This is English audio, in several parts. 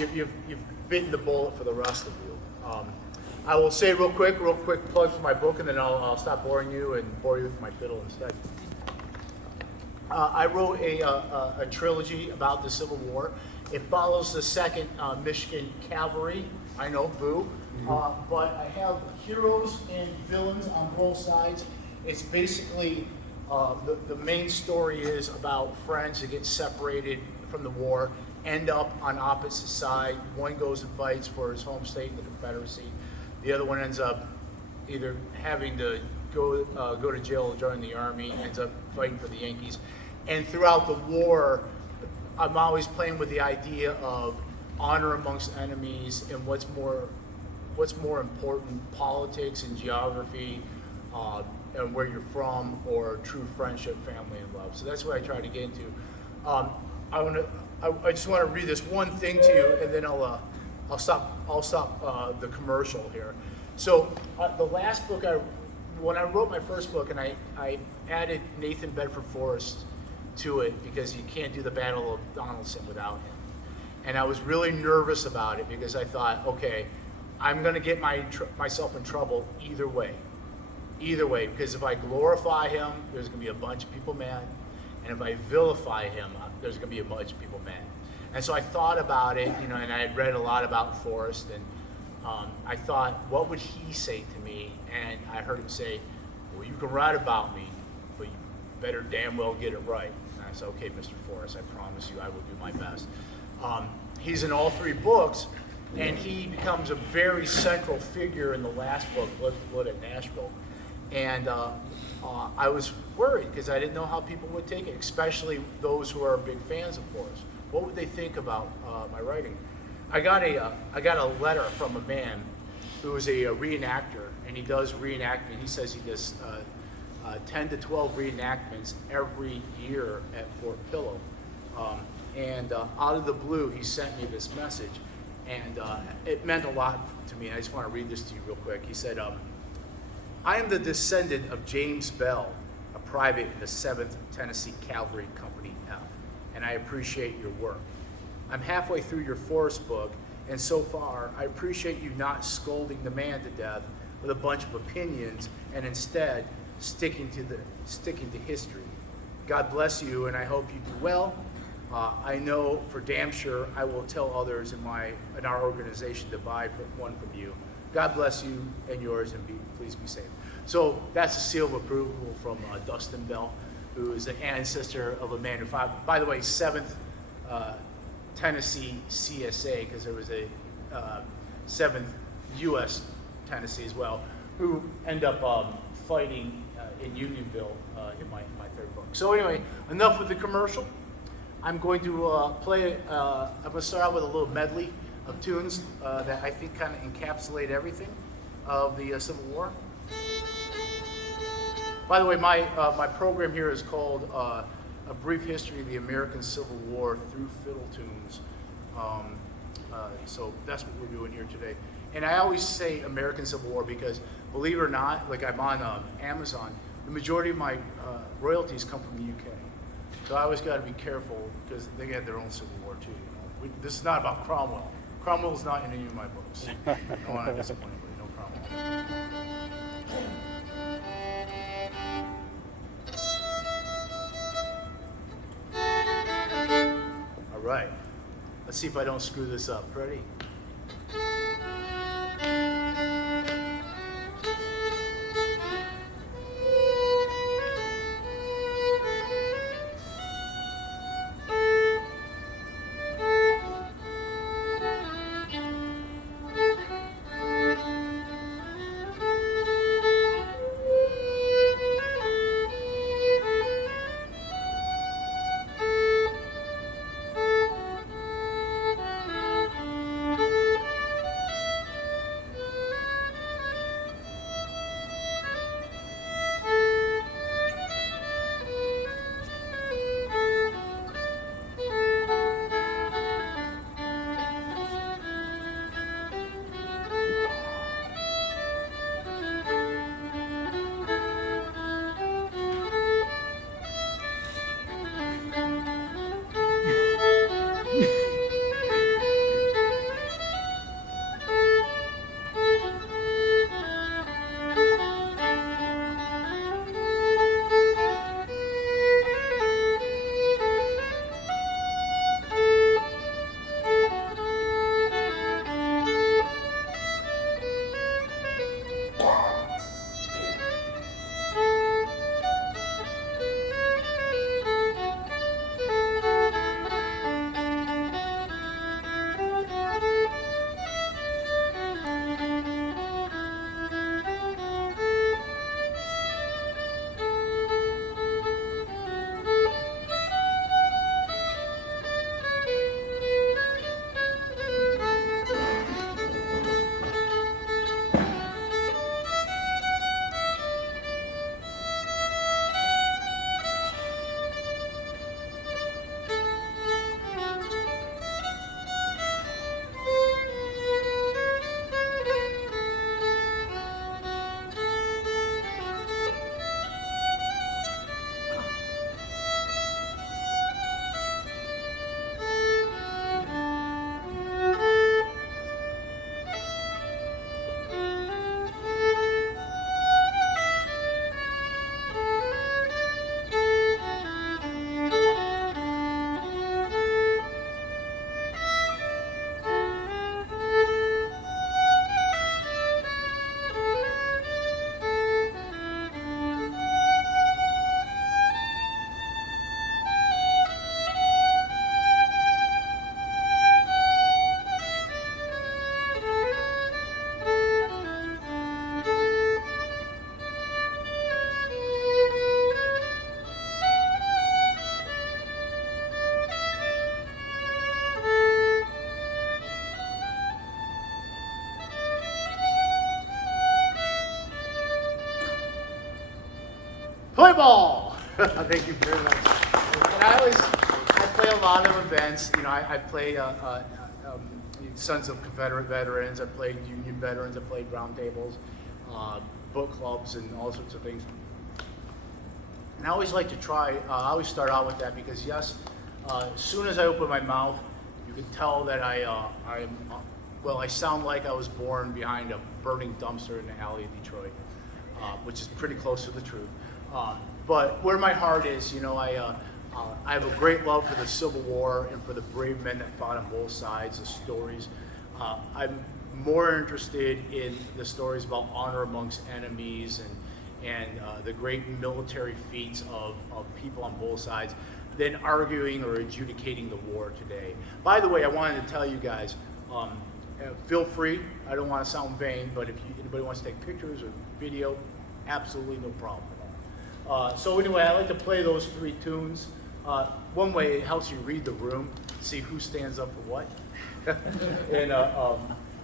you've bitten the bullet for the rest of you. I will say real quick plug for my book, and then I'll stop boring you and bore you with my fiddle instead. I wrote a trilogy about the Civil War. It follows the Second Michigan Cavalry. I know, boo. But I have heroes and villains on both sides. It's basically, the main story is about friends that get separated from the war, end up on opposite side. One goes and fights for his home state in the Confederacy. The other one ends up either having to go to jail or join the Army, ends up fighting for the Yankees. And throughout the war, I'm always playing with the idea of honor amongst enemies and what's more important, politics and geography, and where you're from, or true friendship, family, and love. So that's what I try to get into. I just want to read this one thing to you, and then I'll stop the commercial here. So the last book, when I wrote my first book, and I added Nathan Bedford Forrest to it because you can't do the Battle of Donelson without him. And I was really nervous about it because I thought, okay, I'm going to get myself in trouble either way, because if I glorify him, there's going to be a bunch of people mad, and if I vilify him, there's going to be a bunch of people mad. And so I thought about it, and I had read a lot about Forrest, and I thought, what would he say to me? And I heard him say, well, you can write about me, but you better damn well get it right. And I said, okay, Mr. Forrest, I promise you I will do my best. He's in all three books, and he becomes a very central figure in the last book, Blood at Nashville. And I was worried because I didn't know how people would take it, especially those who are big fans of Forrest. What would they think about my writing? I got a letter from a man who is a reenactor, and he does reenactment. He says he does 10 to 12 reenactments every year at Fort Pillow. And out of the blue, he sent me this message, and it meant a lot to me. I just want to read this to you real quick. He said, I am the descendant of James Bell, a private in the 7th Tennessee Cavalry Company F, and I appreciate your work. I'm halfway through your Forrest book, and so far, I appreciate you not scolding the man to death with a bunch of opinions, and instead sticking to history. God bless you, and I hope you do well. I know for damn sure I will tell others in our organization to buy one from you. God bless you and yours, and please be safe. So that's a seal of approval from Dustin Bell, who is the ancestor of a man who fought, by the way, 7th Tennessee CSA, because there was a 7th U.S. Tennessee as well, who ended up fighting in Unionville in my third book. So anyway, enough with the commercial. I'm going to I'm going to start out with a little medley of tunes that I think kind of encapsulate everything of the Civil War. By the way, my program here is called A Brief History of the American Civil War through Fiddle Tunes. So that's what we're doing here today. And I always say American Civil War because, believe it or not, like I'm on Amazon, the majority of my royalties come from the UK. So I always got to be careful because they had their own Civil War too. This is not about Cromwell. Cromwell's not in any of my books. I don't want to disappoint anybody. No Cromwell. All right. Let's see if I don't screw this up. Ready? Play ball! Thank you very much. And I play a lot of events. You know, I play Sons of Confederate Veterans. I played Union Veterans. I played roundtables, book clubs, and all sorts of things. And I always like to try, I always start out with that because yes, as soon as I open my mouth, you can tell that I sound like I was born behind a burning dumpster in the alley of Detroit, which is pretty close to the truth. But where my heart is, you know, I have a great love for the Civil War and for the brave men that fought on both sides, the stories. I'm more interested in the stories about honor amongst enemies and the great military feats of people on both sides than arguing or adjudicating the war today. By the way, I wanted to tell you guys, feel free, I don't want to sound vain, but if anybody wants to take pictures or video, absolutely no problem at all. So anyway, I like to play those 3 tunes. One way it helps you read the room, see who stands up for what.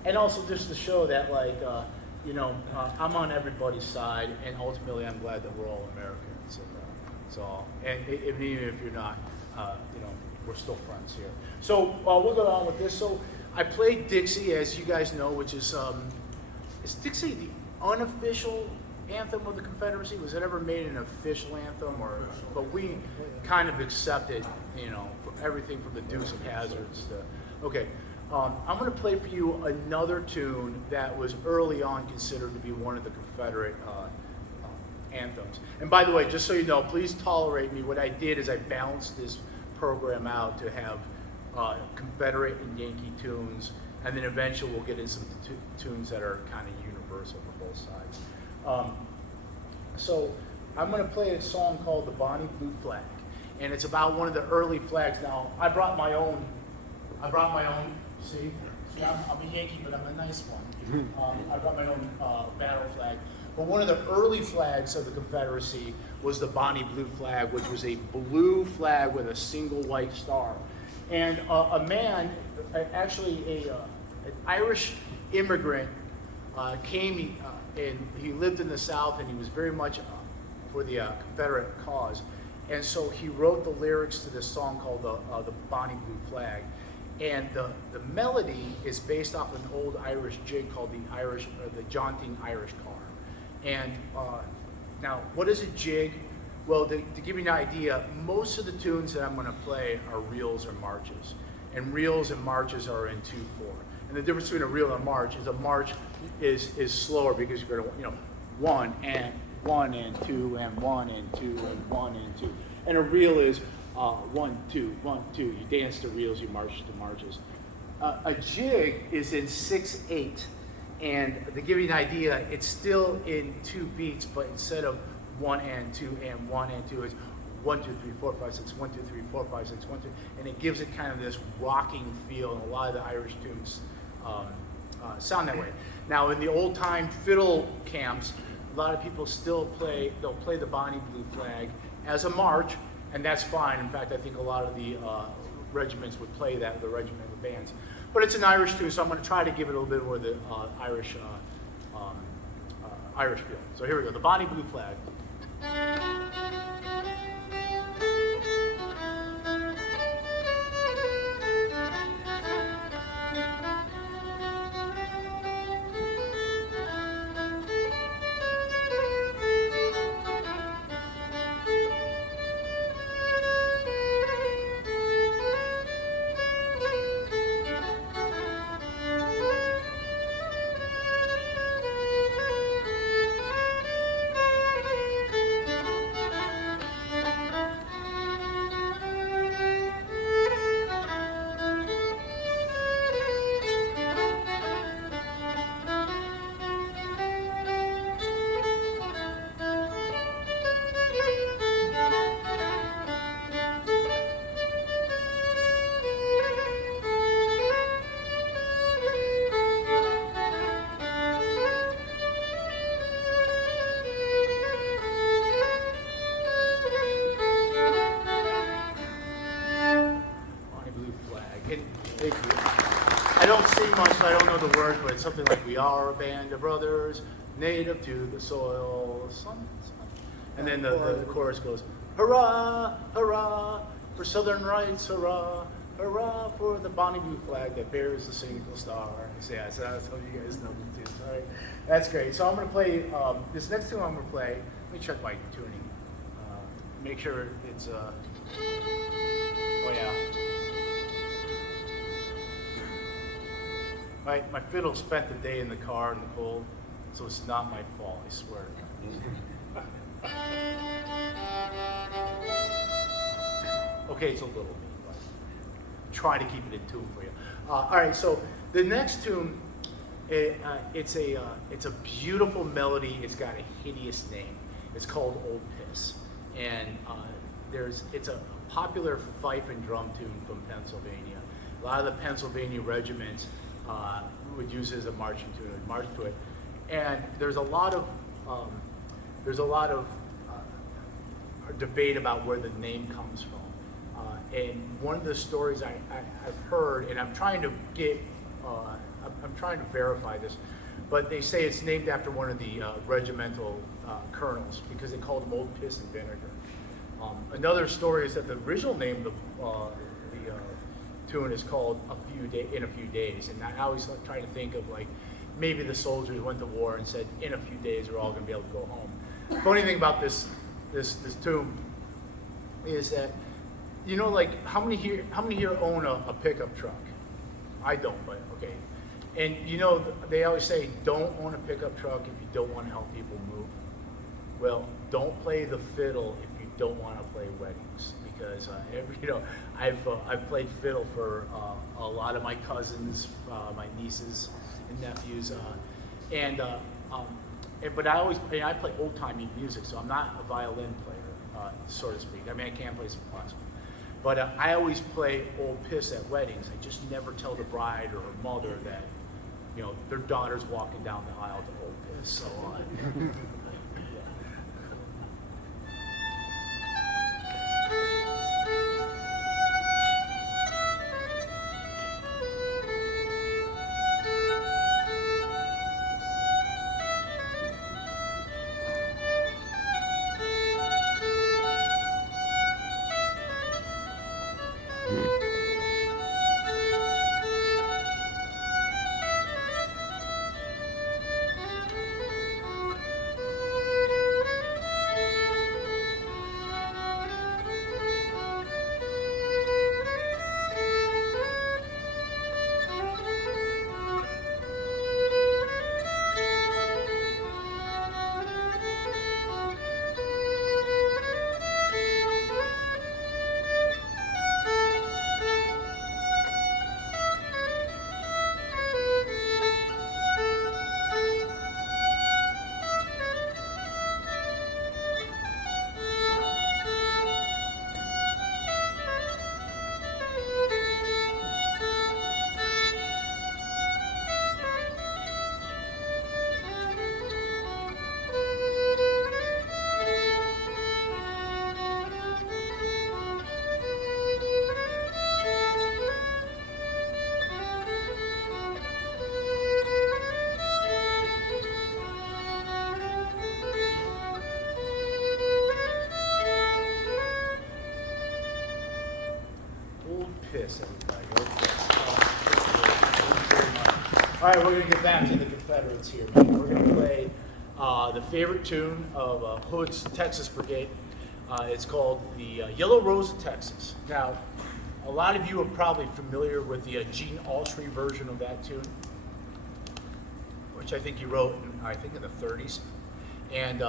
And also just to show that, like, you know, I'm on everybody's side, and ultimately I'm glad that we're all Americans. And even if you're not, you know, we're still friends here. So we'll go on with this. So I played Dixie, as you guys know, which is Dixie the unofficial anthem of the Confederacy? Was it ever made an official anthem, but we kind of accepted, you know, everything from the Dukes of Hazzards to, okay. I'm going to play for you another tune that was early on considered to be one of the Confederate anthems. And by the way, just so you know, please tolerate me. What I did is I balanced this program out to have Confederate and Yankee tunes, and then eventually we'll get into some tunes that are kind of universal for both sides. So I'm going to play a song called The Bonnie Blue Flag, and it's about one of the early flags. Now, I brought my own. See, I'm a Yankee, but I'm a nice one. I brought my own battle flag. But one of the early flags of the Confederacy was the Bonnie Blue Flag, which was a blue flag with a single white star. And a man, actually an Irish immigrant, came and he lived in the South, and he was very much for the Confederate cause. And so he wrote the lyrics to this song called the Bonnie Blue Flag. And the melody is based off an old Irish jig called the jaunting Irish car. And now, what is a jig? Well, to give you an idea, most of the tunes that I'm going to play are reels or marches. And reels and marches are in 2/4. And the difference between a reel and a march is slower because you're going to, you know, 1 and 1 and 2 and 1 and 2 and 1 and 2. And a reel is 1, 2, 1, 2. You dance to reels, you march to marches. A jig is in 6/8, and to give you an idea, it's still in 2 beats, but instead of 1 and 2 and 1 and 2, it's 1, 2, 3, 4, 5, 6, 1, 2, 3, 4, 5, 6, 1, 2, and it gives it kind of this rocking feel, and a lot of the Irish tunes sound that way. Now, in the old-time fiddle camps, a lot of people still they'll play the Bonnie Blue Flag as a march, and that's fine. In fact, I think a lot of the regiments would play that, the regimental bands. But it's an Irish tune, so I'm going to try to give it a little bit more of the Irish feel. So here we go, the Bonnie Blue Flag. I don't sing much, so I don't know the words, but it's something like, we are a band of brothers, native to the soil. And then the chorus goes, hurrah, hurrah, for Southern rights, hurrah, hurrah, for the Bonnie Blue flag that bears the single star. So yeah, so that's how you guys know the tunes. All right, that's great. So I'm going to play, this next tune I'm going to play, let me check my tuning. Make sure it's, oh yeah. My fiddle spent the day in the car in the cold, so it's not my fault, I swear. Okay, it's a little bit, but try to keep it in tune for you. All right, so the next tune, it's a beautiful melody. It's got a hideous name. It's called Old Piss, and it's a popular fife and drum tune from Pennsylvania. A lot of the Pennsylvania regiments would use it as a marching tune and march to it. And there's a lot of debate about where the name comes from. And one of the stories I've heard, and I'm trying to verify this, but they say it's named after one of the regimental colonels because they called him Old Piss and Vinegar. Another story is that the original name of the tune is called In a Few Days, and I always try to think of like maybe the soldiers went to war and said in a few days we're all going to be able to go home. The funny thing about this tune is that, you know, like how many here own a pickup truck? I don't, but okay. And you know, they always say don't own a pickup truck if you don't want to help people move. Well, don't play the fiddle if you don't want to play weddings, because you know, I've played fiddle for a lot of my cousins, my nieces and nephews, but I play old-timey music, so I'm not a violin player, so to speak. I mean, I can play some classical, but I always play Old Piss at weddings. I just never tell the bride or her mother that, you know, their daughter's walking down the aisle to Old Piss. So. Everybody. Okay. All right, we're going to get back to the Confederates here, man. We're going to play the favorite tune of Hood's Texas Brigade. It's called the Yellow Rose of Texas. Now, a lot of you are probably familiar with the Gene Autry version of that tune, which I think he wrote in the 30s, and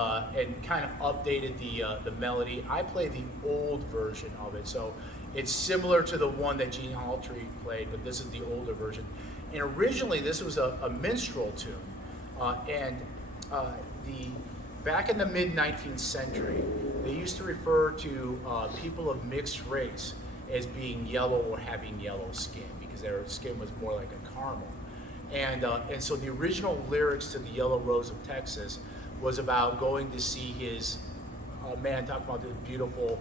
kind of updated the melody. I play the old version of it, so it's similar to the one that Gene Autry played, but this is the older version. And originally, this was a minstrel tune, back in the mid-19th century, they used to refer to people of mixed race as being yellow or having yellow skin because their skin was more like a caramel. And so the original lyrics to the Yellow Rose of Texas was about going to see his man, talking about this beautiful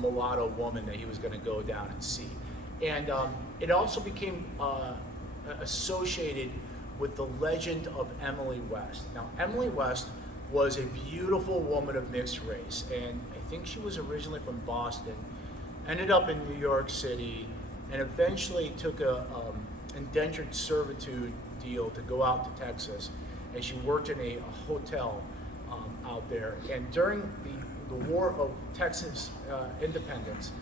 mulatto woman that he was going to go down and see. And it also became associated with the legend of Emily West. Now, Emily West was a beautiful woman of mixed race, and I think she was originally from Boston, ended up in New York City, and eventually took a indentured servitude deal to go out to Texas, and she worked in a hotel out there. And during the War of Texas independence,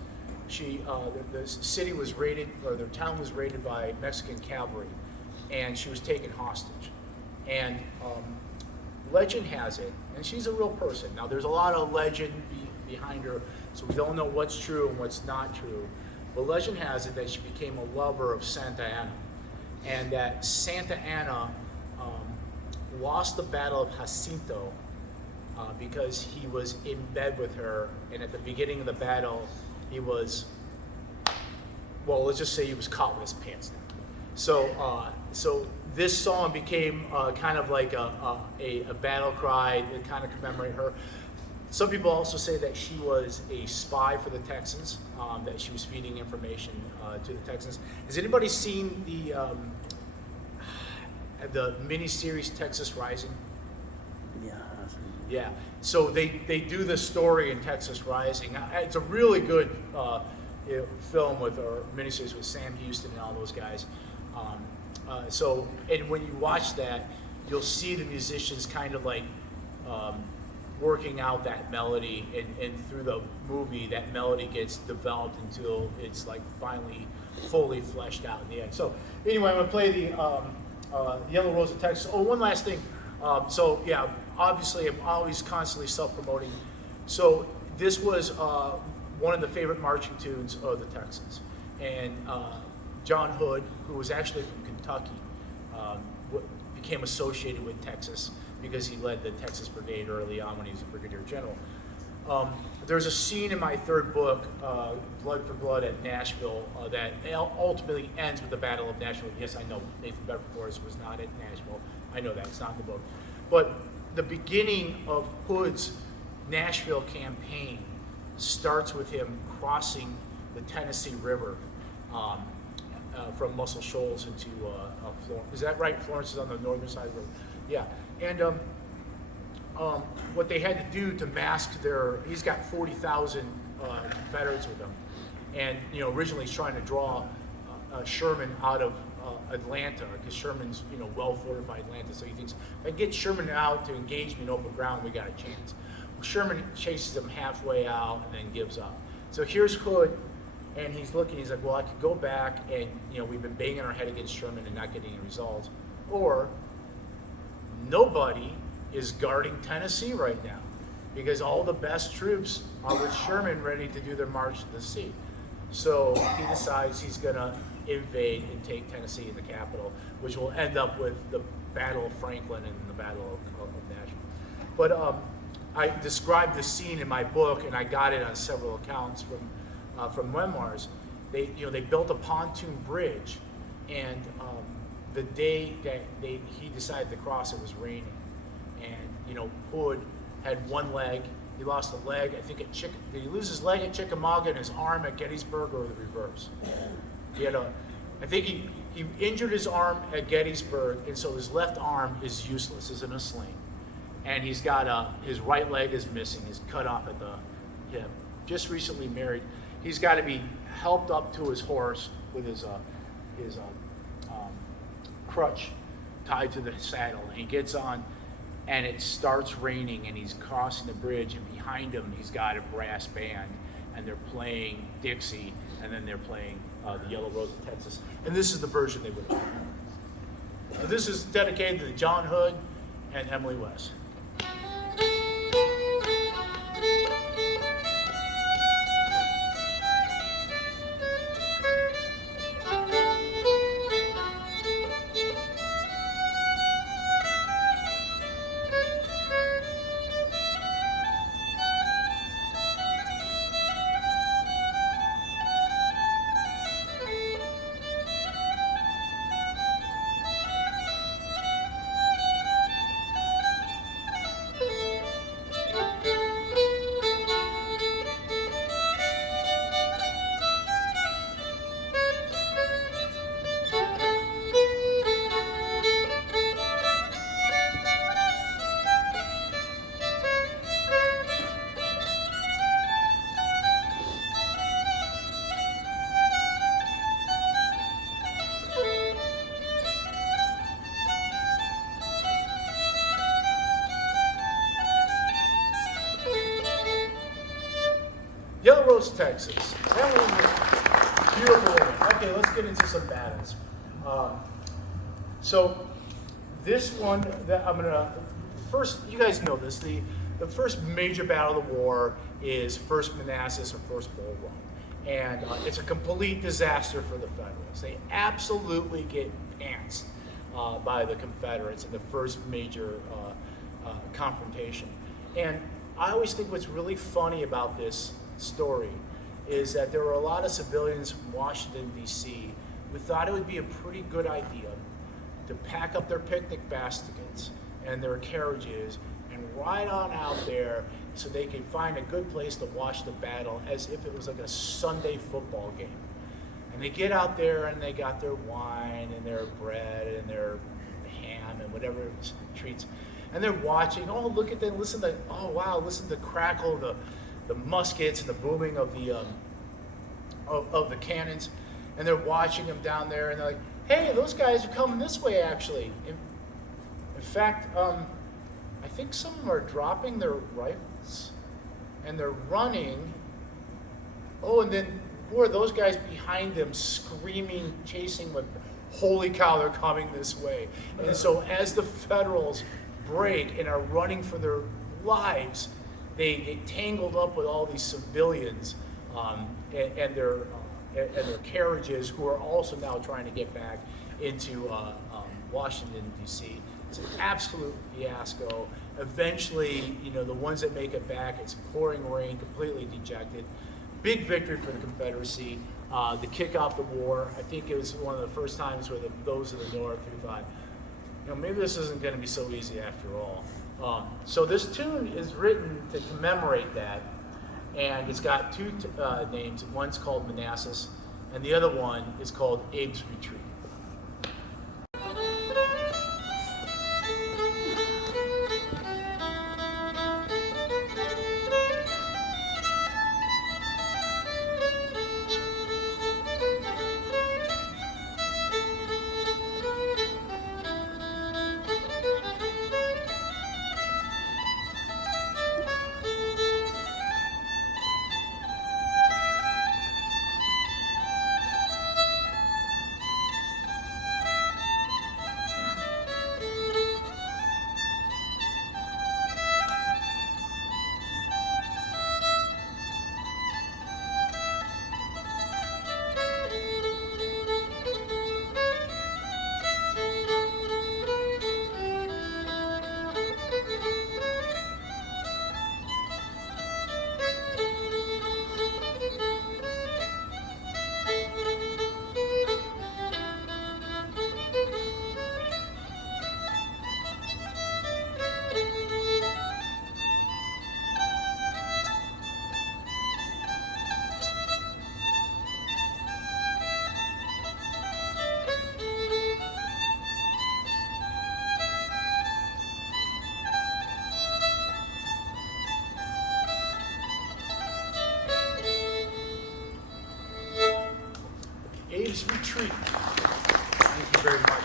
the city was raided, or their town was raided by Mexican cavalry, and she was taken hostage. And legend has it, and she's a real person. Now, there's a lot of legend behind her, so we don't know what's true and what's not true. But legend has it that she became a lover of Santa Anna, and that Santa Anna lost the Battle of Jacinto because he was in bed with her, and at the beginning of the battle, he was, well, let's just say he was caught with his pants down. So this song became kind of like a battle cry to kind of commemorate her. Some people also say that she was a spy for the Texans, that she was feeding information to the Texans. Has anybody seen the miniseries Texas Rising? Yeah. Yeah. So they do this story in Texas Rising. It's a really good film with, or miniseries with Sam Houston and all those guys. And when you watch that, you'll see the musicians kind of like working out that melody, and through the movie, that melody gets developed until it's like finally fully fleshed out in the end. So anyway, I'm gonna play the Yellow Rose of Texas. Oh, one last thing. So yeah, obviously I'm always constantly self-promoting. So this was one of the favorite marching tunes of the Texans, and John Hood, who was actually from Kentucky, became associated with Texas because he led the Texas Brigade early on when he was a brigadier general. There's a scene in my third book, Blood for Blood at Nashville, that ultimately ends with the Battle of Nashville. Yes, I know Nathan Bedford was not at Nashville. I know that, it's not in the book. But the beginning of Hood's Nashville campaign starts with him crossing the Tennessee River from Muscle Shoals into Florence. Is that right? Florence is on the northern side of the river. Yeah. And what they had to do to mask he's got 40,000 veterans with him. And, originally he's trying to draw Sherman out of Atlanta, because Sherman's, well fortified Atlanta. So he thinks, if I get Sherman out to engage me in open ground, we got a chance. Well, Sherman chases him halfway out and then gives up. So here's Hood, and he's looking, he's like, well, I could go back and, we've been banging our head against Sherman and not getting any results. Or nobody is guarding Tennessee right now, because all the best troops are with Sherman ready to do their march to the sea. So he decides he's gonna invade and take Tennessee, the capital, which will end up with the Battle of Franklin and the Battle of Nashville. But I described this scene in my book, and I got it on several accounts from memoirs. They built a pontoon bridge, and the day that he decided to cross, it was raining, and Hood had one leg. He lost a leg. I think did he lose his leg at Chickamauga and his arm at Gettysburg, or the reverse? I think he injured his arm at Gettysburg, and so his left arm is useless, is in a sling, and he's got his right leg is missing. He's cut off at the hip. Just recently married. He's got to be helped up to his horse with his crutch tied to the saddle, and he gets on, and it starts raining, and he's crossing the bridge, and behind him he's got a brass band, and they're playing Dixie, and then they're playing the Yellow Rose of Texas, and this is the version they would have. This is dedicated to John Hood and Emily West. Post, Texas. That one was beautiful. Okay, let's get into some battles. So this one that I'm gonna first, you guys know this. The first major battle of the war is First Manassas or First Bull Run, and it's a complete disaster for the Federals. They absolutely get pantsed by the Confederates in the first major confrontation. And I always think what's really funny about this story is that there were a lot of civilians from Washington, D.C. who thought it would be a pretty good idea to pack up their picnic baskets and their carriages and ride on out there so they could find a good place to watch the battle as if it was like a Sunday football game. And they get out there and they got their wine and their bread and their ham and whatever treats. And they're watching, oh, look at them, listen to, oh, wow, listen to the crackle of the muskets and the booming of the cannons. And they're watching them down there and they're like, hey, those guys are coming this way, actually. In fact, I think some of them are dropping their rifles and they're running. Oh, and then boy, those guys behind them screaming, chasing with, holy cow, they're coming this way. And so as the Federals break and are running for their lives, they get tangled up with all these civilians and their carriages, who are also now trying to get back into Washington, D.C. It's an absolute fiasco. Eventually, you know, the ones that make it back, it's pouring rain, completely dejected. Big victory for the Confederacy. To kick off the war, I think it was one of the first times where those in the North who thought, you know, maybe this isn't going to be so easy after all. So this tune is written to commemorate that, and it's got two names. One's called Manassas, and the other one is called Abe's Retreat. Abe's Retreat. Thank you very much.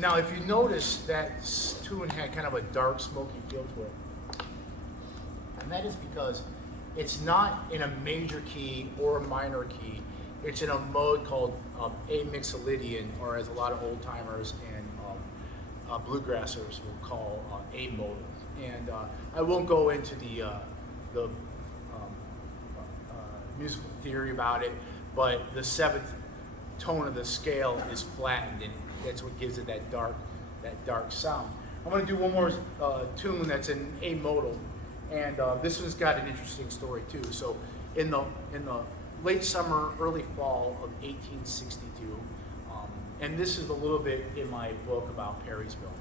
Now, if you notice, that tune had kind of a dark, smoky feel to it. And that is because it's not in a major key or a minor key. It's in a mode called A Mixolydian, or as a lot of old timers and bluegrassers will call A modal. And I won't go into the musical theory about it, but the seventh tone of the scale is flattened, and that's what gives it that dark sound. I'm going to do one more tune that's in A modal, and this one's got an interesting story too. So in the late summer, early fall of 1862, and this is a little bit in my book about Perrysville.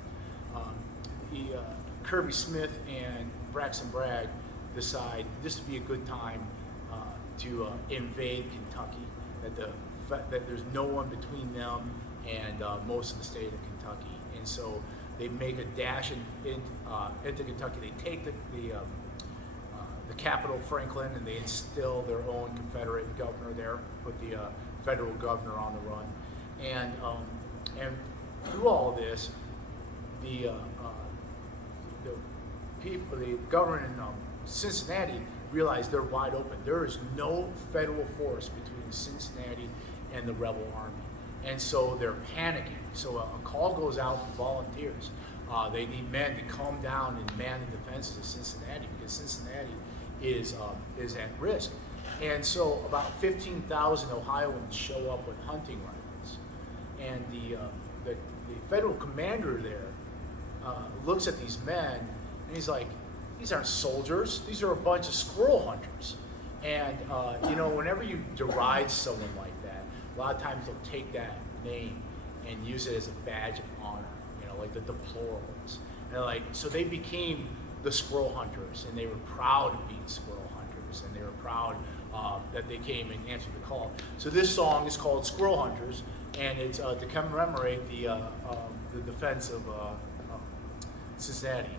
Kirby Smith and Braxton Bragg decide this would be a good time to invade Kentucky, that there's no one between them and most of the state of Kentucky. And so they make a dash into Kentucky. They take the capital, Franklin, and they instill their own Confederate governor there, put the federal governor on the run. And through all of this, the governor in Cincinnati realize they're wide open. There is no federal force between Cincinnati and the rebel army. And so they're panicking. So a call goes out to volunteers. They need men to come down and man the defenses of Cincinnati because Cincinnati is at risk. And so about 15,000 Ohioans show up with hunting rifles. And the federal commander there looks at these men and he's like, these aren't soldiers, these are a bunch of squirrel hunters. And whenever you deride someone like that, a lot of times they'll take that name and use it as a badge of honor, like the deplorables. And so they became the squirrel hunters, and they were proud of being squirrel hunters, and they were proud that they came and answered the call. So this song is called Squirrel Hunters, and it's to commemorate the defense of Cincinnati.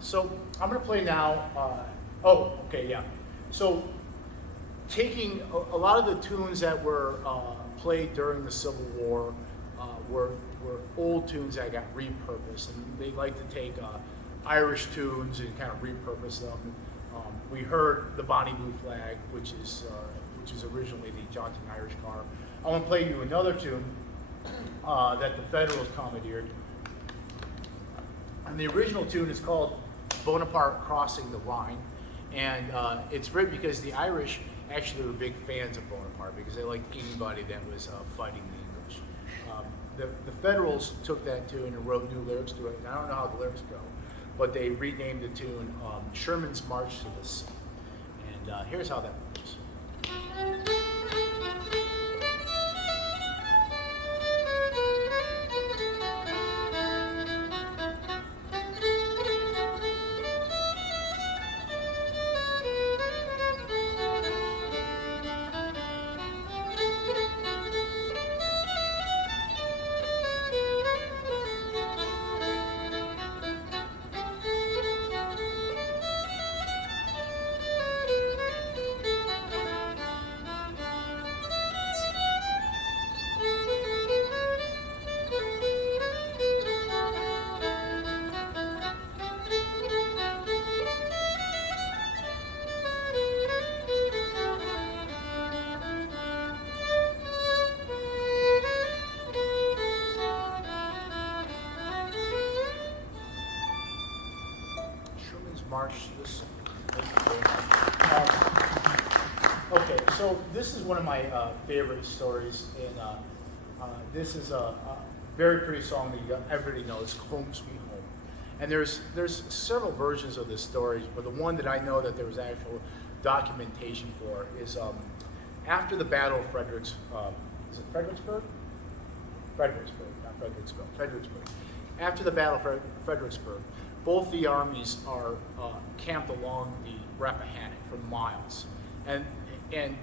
So I'm going to play now. So taking a lot of the tunes that were played during the Civil War were old tunes that got repurposed, and they like to take Irish tunes and kind of repurpose them. We heard the Bonnie Blue Flag, which is originally the Jaunting Irish Car. I want to play you another tune that the Federals commandeered. And the original tune is called Bonaparte Crossing the Line. And it's written because the Irish actually were big fans of Bonaparte because they liked anybody that was fighting the English. The Federals took that tune and wrote new lyrics to it. And I don't know how the lyrics go, but they renamed the tune Sherman's March to the Sea. And here's how that goes. March this. Okay, so this is one of my favorite stories, and this is a very pretty song that everybody knows, "Home Sweet Home." And there's several versions of this story, but the one that I know that there was actual documentation for is after the Battle of Fredericksburg. Is it Fredericksburg? Fredericksburg, not Fredericksburg. Fredericksburg. After the Battle of Fredericksburg, both the armies are camped along the Rappahannock for miles, and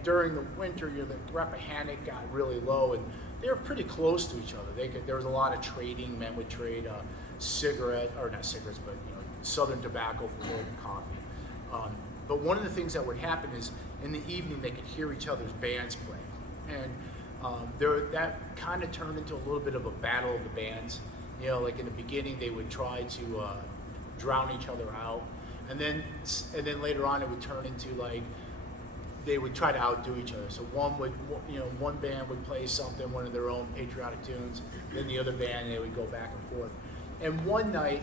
during the winter, the Rappahannock got really low, and they were pretty close to each other. There was a lot of trading. Men would trade not cigarettes, but Southern tobacco for wood and coffee. But one of the things that would happen is in the evening they could hear each other's bands playing. And that kind of turned into a little bit of a battle of the bands. Like in the beginning they would try to drown each other out, and then later on it would turn into like they would try to outdo each other. So one band would play something, one of their own patriotic tunes, then the other band, they would go back and forth. And one night,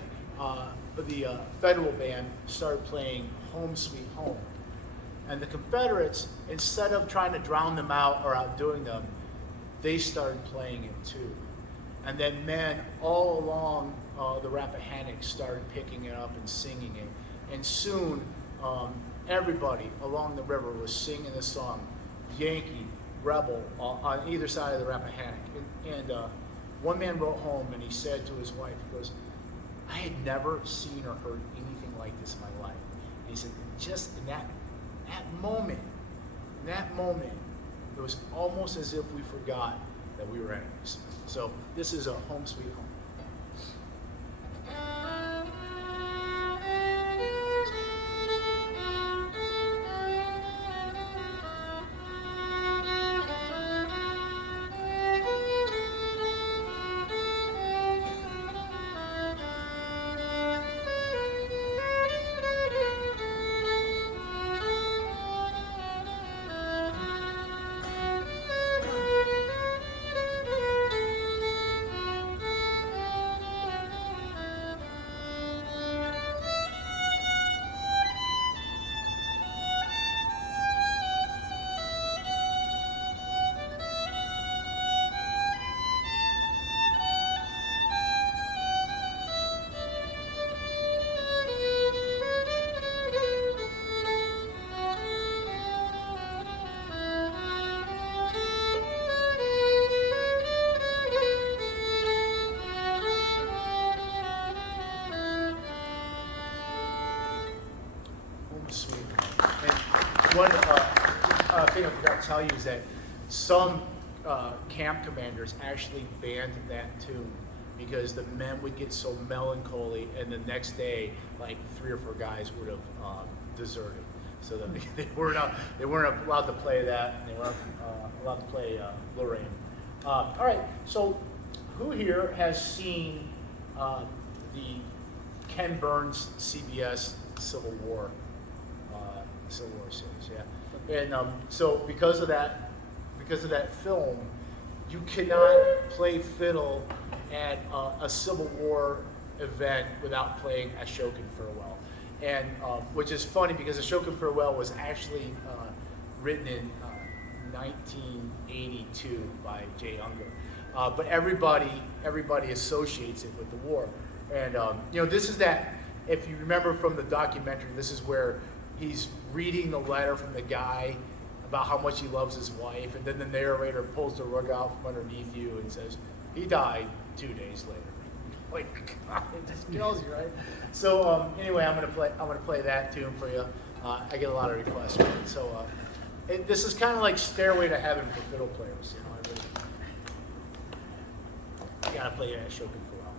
the Federal band started playing Home Sweet Home. And the Confederates, instead of trying to drown them out or outdoing them, they started playing it too. And then men all along the Rappahannock started picking it up and singing it. And soon, everybody along the river was singing the song, Yankee, Rebel, on either side of the Rappahannock. And one man wrote home and he said to his wife, he goes, I had never seen or heard anything like this in my life. And he said, just in that moment, it was almost as if we forgot that we were enemies. So this is a Home Sweet Home. Sweet. And one thing I forgot to tell you is that some camp commanders actually banned that tune because the men would get so melancholy, and the next day, like 3 or 4 guys would have deserted. So that they weren't allowed to play that, and they weren't allowed to play Lorraine. All right. So, who here has seen the Ken Burns CBS Civil War series? Yeah. And so because of that film, you cannot play fiddle at a Civil War event without playing Ashokan Farewell. And which is funny because Ashokan Farewell was actually written in 1982 by Jay Unger. But everybody associates it with the war. And this is that, if you remember from the documentary, this is where he's reading the letter from the guy about how much he loves his wife, and then the narrator pulls the rug out from underneath you and says, he died 2 days later. Like, God, it just kills you, right? So anyway, I'm gonna play that tune for you. I get a lot of requests for it. So this is kind of like Stairway to Heaven for fiddle players. I gotta play that Ashokan Farewell.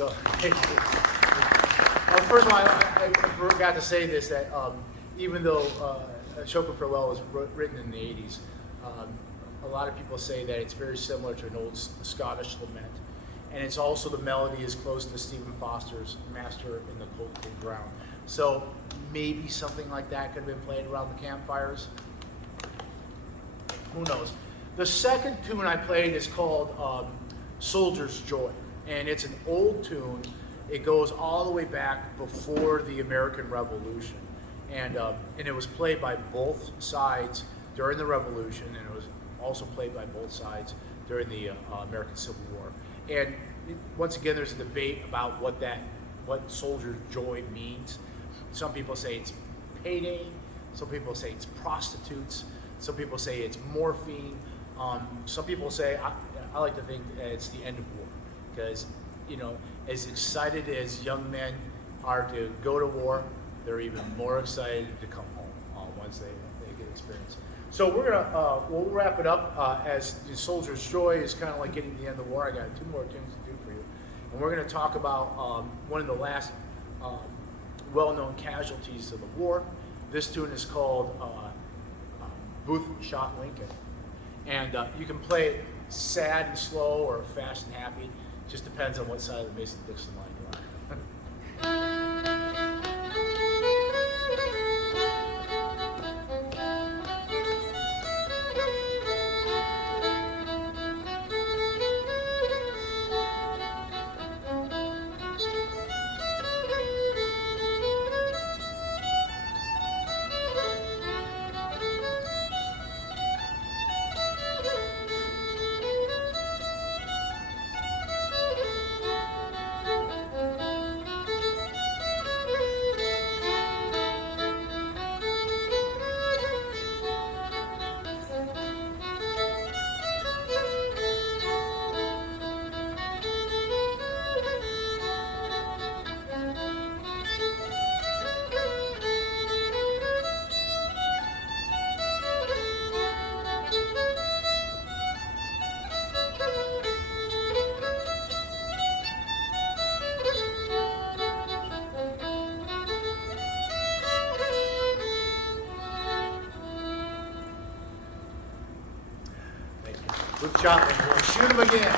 So, first of all, I forgot to say this, that even though Choker Farewell was written in the 80s, a lot of people say that it's very similar to an old Scottish lament. And it's also, the melody is close to Stephen Foster's Master in the Cold, Cold Ground. So maybe something like that could have been played around the campfires. Who knows? The second tune I played is called Soldier's Joy. And it's an old tune. It goes all the way back before the American Revolution. And it was played by both sides during the Revolution, and it was also played by both sides during the American Civil War. And once again, there's a debate about what soldier's joy means. Some people say it's payday. Some people say it's prostitutes. Some people say it's morphine. Some people say, I like to think that it's the end of war, because, you know, as excited as young men are to go to war, they're even more excited to come home once they get experience. So we'll wrap it up as the Soldier's Joy is kind of like getting to the end of the war. I got 2 more tunes to do for you, and we're going to talk about one of the last well-known casualties of the war. This tune is called Booth Shot Lincoln, and you can play it sad and slow or fast and happy. Just depends on what side of the Mason-Dixon line you are. With Chocolate, we'll shoot him again.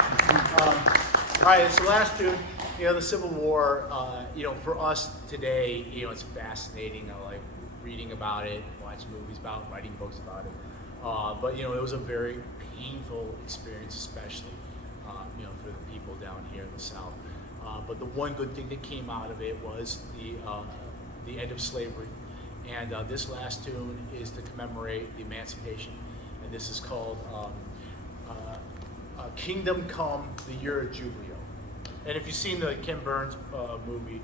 All right, it's the last tune. You know, the Civil War, you know, for us today, you know, it's fascinating. I like reading about it, watching movies about it, writing books about it. But, you know, it was a very painful experience, especially, you know, for the people down here in the South. But the one good thing that came out of it was the end of slavery. And this last tune is to commemorate the emancipation. And this is called Kingdom Come, the Year of Jubilee. And if you've seen the Ken Burns movie,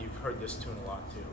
you've heard this tune a lot too.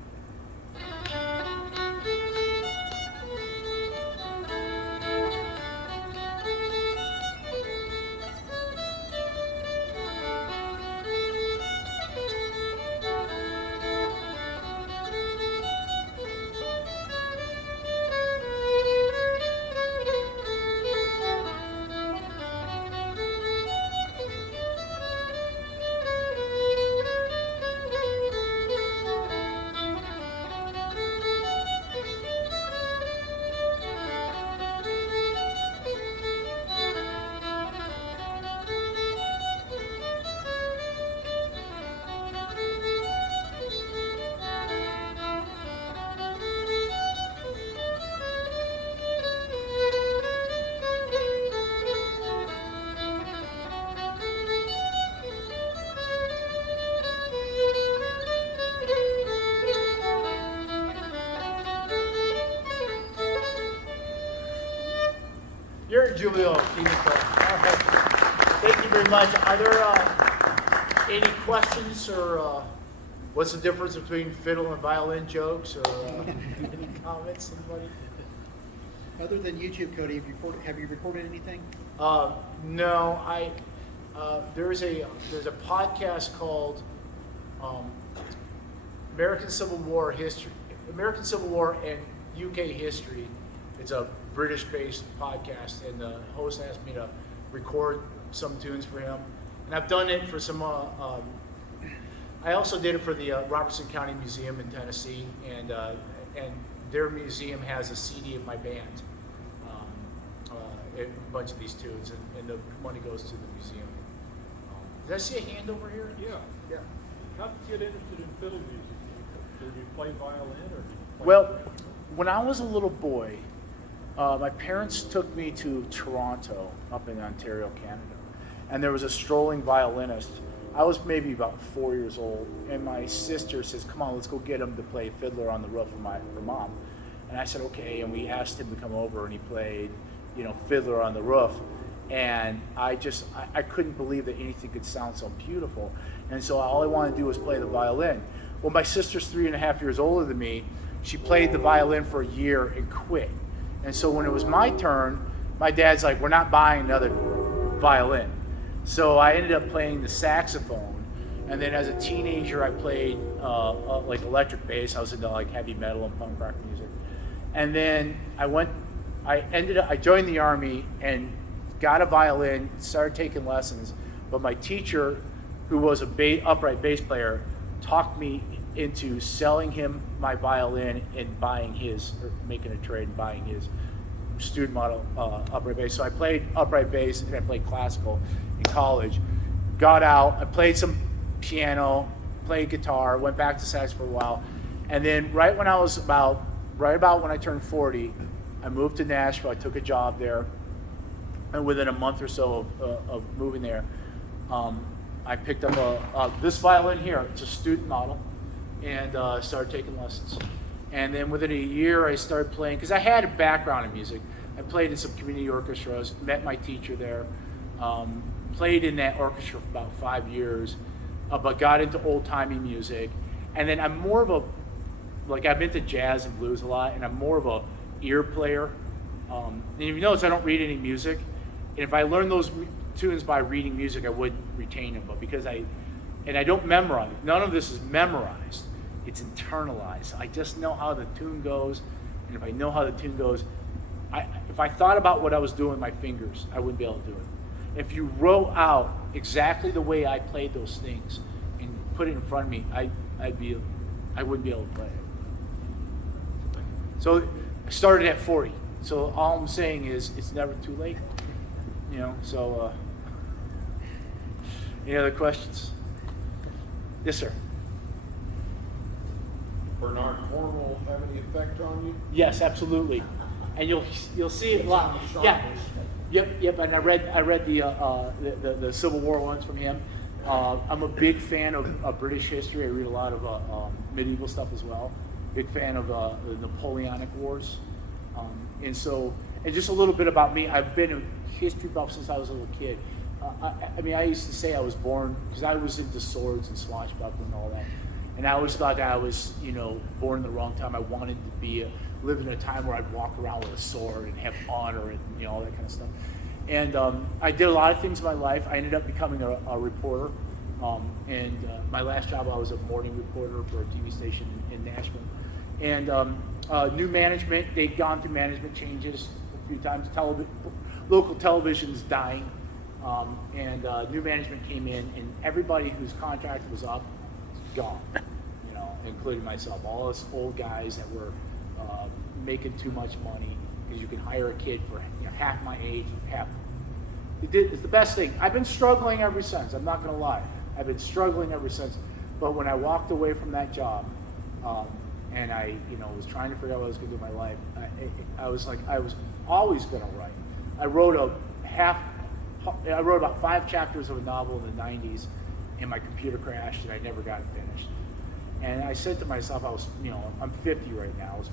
You're at Julio Kingdom Come. All right. Thank you very much. Are there any questions or what's the difference between fiddle and violin jokes or any comments, anybody? Other than YouTube, Cody, have you recorded anything? No, there's a podcast called American Civil War History, American Civil War and UK History. It's a British-based podcast, and the host asked me to record some tunes for him, and I've done it for some I also did it for the Robertson County Museum in Tennessee, and their museum has a CD of my band, a bunch of these tunes, and the money goes to the museum. Did I see a hand over here? Yeah. Yeah. How did you get interested in fiddle music? Did you play violin or did you play Well, piano? when I was a little boy, my parents took me to Toronto, up in Ontario, Canada, and there was a strolling violinist. I was maybe about 4 years old, and my sister says, "Come on, let's go get him to play Fiddler on the Roof for Mom." And I said, "Okay," and we asked him to come over, and he played, Fiddler on the Roof. And I couldn't believe that anything could sound so beautiful. And so all I wanted to do was play the violin. Well, my sister's 3.5 years older than me. She played the violin for a year and quit. And so when it was my turn, my dad's like, "We're not buying another violin." So I ended up playing the saxophone. And then as a teenager, I played like electric bass. I was into like heavy metal and punk rock music. And then I joined the Army and got a violin, started taking lessons, but my teacher, who was a upright bass player, talked me into selling him my violin and buying his, or making a trade and buying his student model upright bass. So I played upright bass and I played classical in college. Got out, I played some piano, played guitar, went back to sax for a while, and then right about when I turned 40, I moved to Nashville. I took a job there. And within a month or so of moving there, I picked up this violin here. It's a student model, and started taking lessons. And then within a year, I started playing, because I had a background in music. I played in some community orchestras, met my teacher there, played in that orchestra for about 5 years, but got into old-timey music. And then I'm into jazz and blues a lot, and I'm more of a ear player. And if you notice, I don't read any music. And if I learned those tunes by reading music, I would retain them. But because I don't memorize, none of this is memorized. It's internalized. I just know how the tune goes. And if I know how the tune goes, if I thought about what I was doing with my fingers, I wouldn't be able to do it. If you wrote out exactly the way I played those things and put it in front of me, I wouldn't be able to play it. So I started at 40. So all I'm saying is it's never too late. So any other questions? Yes, sir. Bernard Cornwell have any effect on you? Yes, absolutely. And you'll see it a lot. Yeah. Yep. And I read the Civil War ones from him. I'm a big fan of British history. I read a lot of medieval stuff as well. Big fan of the Napoleonic Wars. And just a little bit about me. I've been a history buff since I was a little kid. I used to say I was born, because I was into swords and swashbuckling and all that. And I always thought that I was, born in the wrong time. I wanted to live in a time where I'd walk around with a sword and have honor and, all that kind of stuff. And I did a lot of things in my life. I ended up becoming a reporter. My last job, I was a morning reporter for a TV station in Nashville. And new management, they'd gone through management changes a few times. Local television's dying. New management came in, and everybody whose contract was up, gone, including myself. All us old guys that were making too much money, because you can hire a kid for half my age, it's the best thing. I've been struggling ever since. I'm not going to lie. I've been struggling ever since. But when I walked away from that job, and I, was trying to figure out what I was going to do with my life, I was like, I was always going to write. I wrote about 5 chapters of a novel in the 90s, and my computer crashed, and I never got it finished. And I said to myself, I'm 50 right now. I was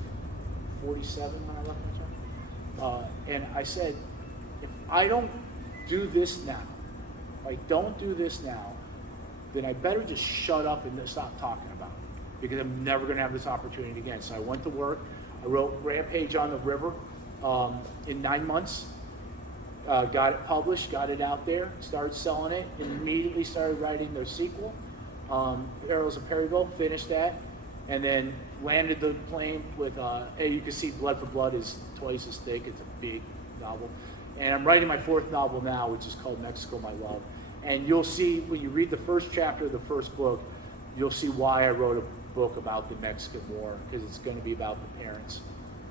47 when I left my job. And I said, if I don't do this now, then I better just shut up and stop talking about it, because I'm never going to have this opportunity again. So I went to work. I wrote Rampage on the River in 9 months. Got it published, got it out there, started selling it, and immediately started writing their sequel, Arrows of Perigold, finished that, and then landed the plane with, you can see Blood for Blood is twice as thick. It's a big novel. And I'm writing my 4th novel now, which is called Mexico, My Love. And you'll see, when you read the first chapter of the first book, you'll see why I wrote a book about the Mexican War, because it's going to be about the parents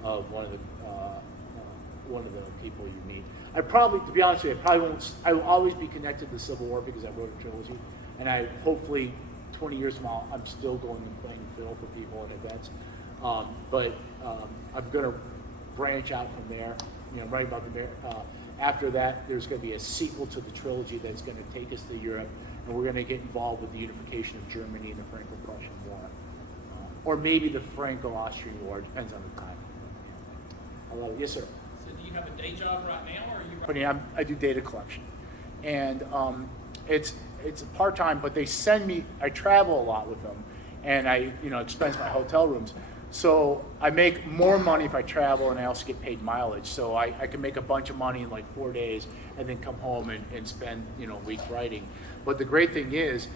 of one of the people you meet. I probably, to be honest with you, I will always be connected to the Civil War because I wrote a trilogy, and I hopefully 20 years from now I'm still going and playing fiddle for people at events. But I'm going to branch out from there. Write about the after that, there's going to be a sequel to the trilogy that's going to take us to Europe, and we're going to get involved with the unification of Germany and the Franco-Prussian War, or maybe the Franco-Austrian War. Depends on the time. I love it. Yes, sir. So do you have a day job right now, or are you? I do data collection, and it's a part time. But they send me. I travel a lot with them, and I expense my hotel rooms. So I make more money if I travel, and I also get paid mileage. So I can make a bunch of money in like 4 days, and then come home and spend a week writing. But the great thing is,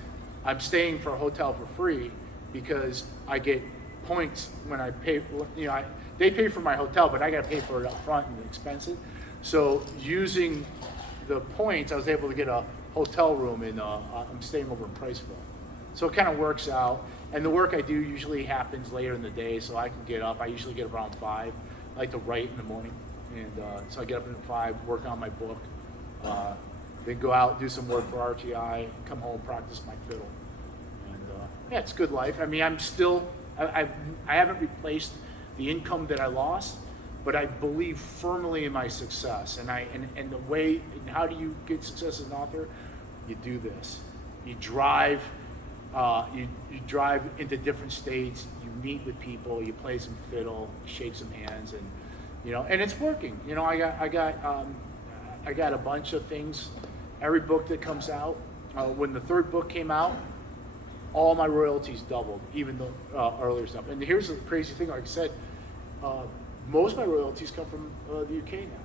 I'm staying for a hotel for free because I get points when I pay. They pay for my hotel, but I got to pay for it up front and expense it. So using the points, I was able to get a hotel room in. I'm staying over in Priceville, so it kind of works out. And the work I do usually happens later in the day, so I can get up. I usually get up around 5. I like to write in the morning, and so I get up at 5, work on my book, then go out, do some work for RTI, come home, practice my fiddle. And yeah, it's a good life. I mean, I'm still, I haven't replaced the income that I lost, but I believe firmly in my success. And the way, and how do you get success as an author? You do this. You drive. You drive into different states. You meet with people. You play some fiddle. Shake some hands, and it's working. I got a bunch of things. Every book that comes out. When the 3rd book came out, all my royalties doubled, even the earlier stuff. And here's the crazy thing. Like I said, most of my royalties come from the UK now.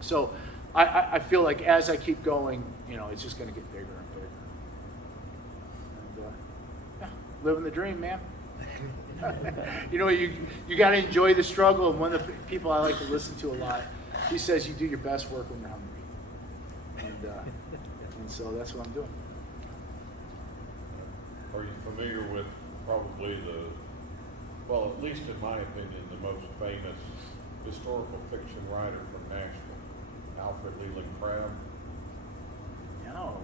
So I feel like as I keep going, it's just going to get bigger and bigger. Living the dream, man. You got to enjoy the struggle. And one of the people I like to listen to a lot, he says you do your best work when you're hungry, and so that's what I'm doing. Are you familiar with probably at least in my opinion, the most famous historical fiction writer from Nashville, Alfred Leland Crabbe? No.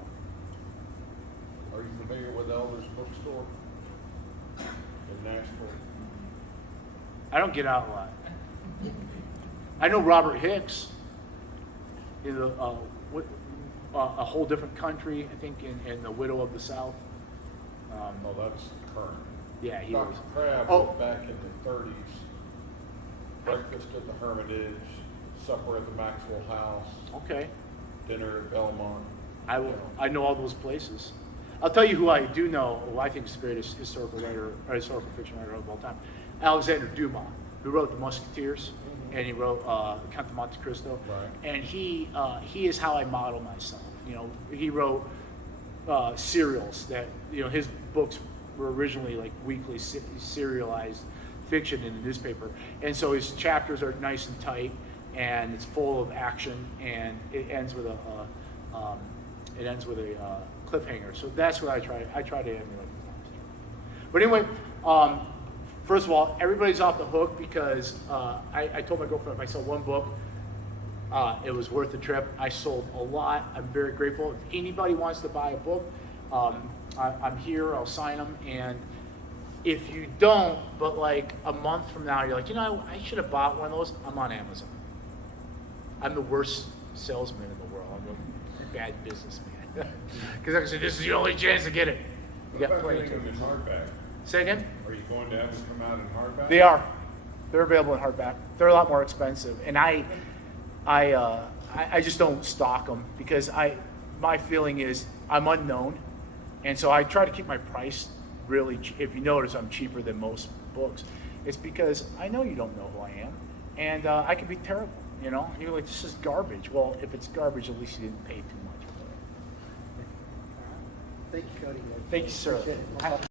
Are you familiar with Elder's Bookstore in Nashville? I don't get out a lot. I know Robert Hicks in a whole different country, I think, in The Widow of the South. That's current. Yeah, he Dr. was. Crabbe Oh. back in the 30s, breakfast at the Hermitage, supper at the Maxwell House, Okay. dinner at Belmont. I know all those places. I'll tell you who I do know, who I think is the greatest historical fiction writer of all time, Alexander Dumas, who wrote The Musketeers, and he wrote Count of Monte Cristo. Right. And he is how I model myself. He wrote serials that, his books were originally like weekly serialized fiction in the newspaper. And so his chapters are nice and tight, and it's full of action, and it ends with a cliffhanger. So that's what I try to emulate. But anyway, first of all, everybody's off the hook because I told my girlfriend if I sell one book, it was worth the trip. I sold a lot. I'm very grateful. If anybody wants to buy a book, I'm here. I'll sign them. And if you don't, but like a month from now, you're like, I should have bought one of those. I'm on Amazon. I'm the worst salesman in the world. I'm a bad businessman. Because I said, this is the only chance to get it. You What got about plenty getting them in hardback? Say again? Are you going to have them come out in hardback? They are. They're available in hardback. They're a lot more expensive, and I just don't stock them because my feeling is I'm unknown, and so I try to keep my price really. If you notice, I'm cheaper than most books. It's because I know you don't know who I am, and I can be terrible. And you're like, this is garbage. Well, if it's garbage, at least you didn't pay too much for it. Thank you, Cody. Thank you, sir. Appreciate it.